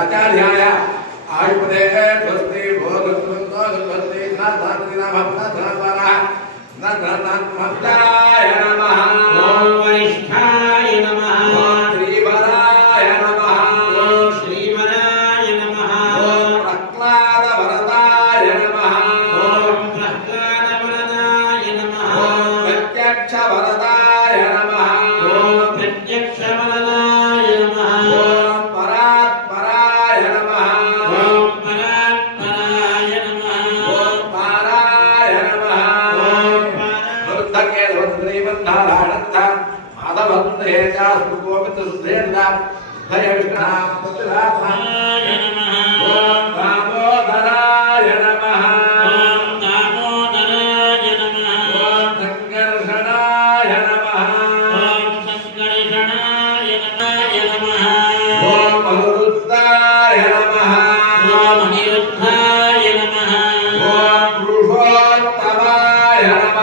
आचार्याय आयुपदे स्वस्ति भोगस्वस्ति नमस्ताय नमः ओम वरिष्ठाय नमः ओम श्रीवराय नमः ओम श्रीवराय नमः ओम प्रह्लादवरदाय नमः ओम प्रह्लादवरदाय नमः ओम प्रत्यक्षवरदाय नमः ओम प्रत्यक्षवरदाय नमः ओम परात्पराय नमः ओम परात्पराय नमः ओम पाराय नमः ओम वृद्धके वृद्धैवन्धाराणन्त माधवन्तेजा सुगोविन्दसुधेन्द्र दयविष्णां पुत्रात्माय नमः ओम दामोदराय नमः ओम दामोदराय नमः ओम संकर्षणाय नमः ओम संकर्षणाय नमः ओम अनिरुद्धाय नमः ओम अनिरुद्धाय नमः ओम पुरुषोत्तमाय नमः